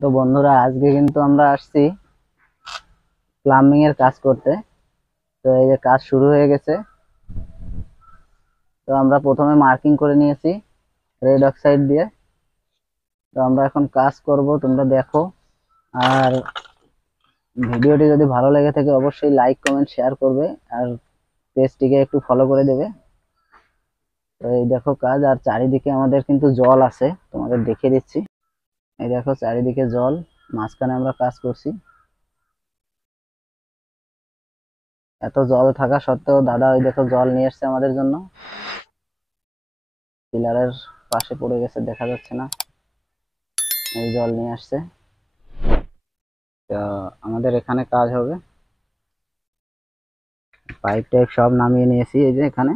তো বন্ধুরা, আজকে কিন্তু আমরা আসছি প্লাম্বিং এর কাজ করতে। তো এই যে কাজ শুরু হয়ে গেছে। তো আমরা প্রথমে মার্কিং করে নিয়েছি রেড অক্সাইড দিয়ে। তো আমরা এখন কাজ করব, তোমরা দেখো। আর ভিডিওটি যদি ভালো লেগে থাকে অবশ্যই লাইক কমেন্ট শেয়ার করবে, আর পেজটিকে একটু ফলো করে দেবে। তো এই দেখো কাজ, আর চারিদিকে আমাদের কিন্তু জল আছে, তোমাদের দেখিয়ে দিচ্ছি। এই দেখো চারিদিকে জল, মাঝখানে আমরা কাজ করছি। এত জল থাকা সত্ত্বেও দাদা ওই দেখো জল নিয়ে এসছে আমাদের জন্য। পিলারের পাশে পড়ে গেছে, দেখা যাচ্ছে না। এই জল নিয়ে আসছে। তো আমাদের এখানে কাজ হবে, পাইপ টাইপ সব নামিয়ে নিয়েছি এই যে এখানে।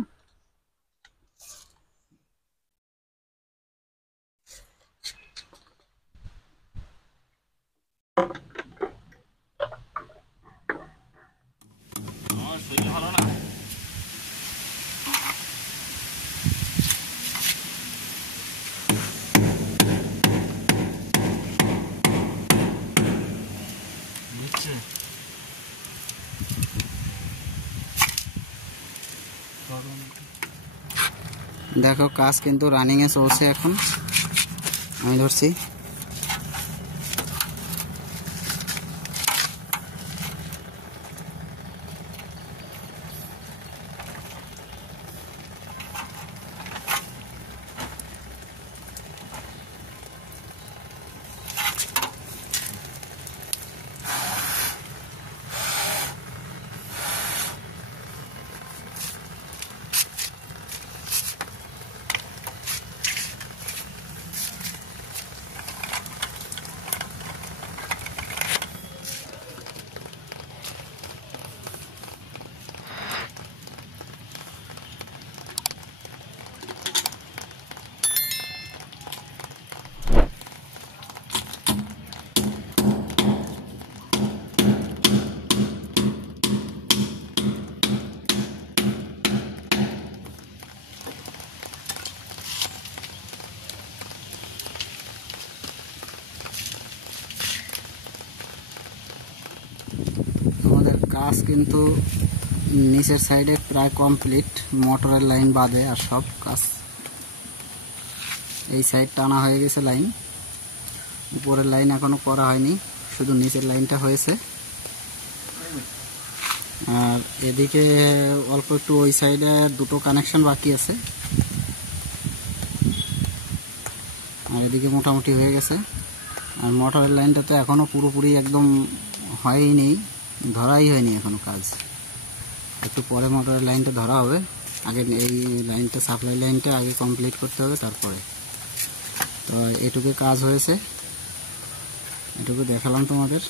দেখো কাজ কিন্তু রানিং এ চলছে এখন, আমি ধরছি। আমাদের কাজ কিন্তু নিচের সাইডে প্রায় কমপ্লিট, মোটরের লাইন বাদে আর সব কাজ। এই সাইড টানা হয়ে গেছে লাইন, উপরের লাইন এখনো করা হয়নি, শুধু নিচের লাইনটা হয়েছে। আর এদিকে অল্প একটু ওই সাইডে দুটো কানেকশন বাকি আছে, আর এদিকে মোটামুটি হয়ে গেছে। আর মোটরের লাইনটা তো এখনো পুরোপুরি একদম হয়নি, ধরাই হয়নি এখনো কাজ। একটু পরে মোটরের লাইনটা ধরা হবে, আগে এই লাইনটা সাপ্লাই লাইনটা আগে কমপ্লিট করতে হবে তারপরে। তো এটুকু কাজ হয়েছে, এটুকু দেখালাম তোমাদের।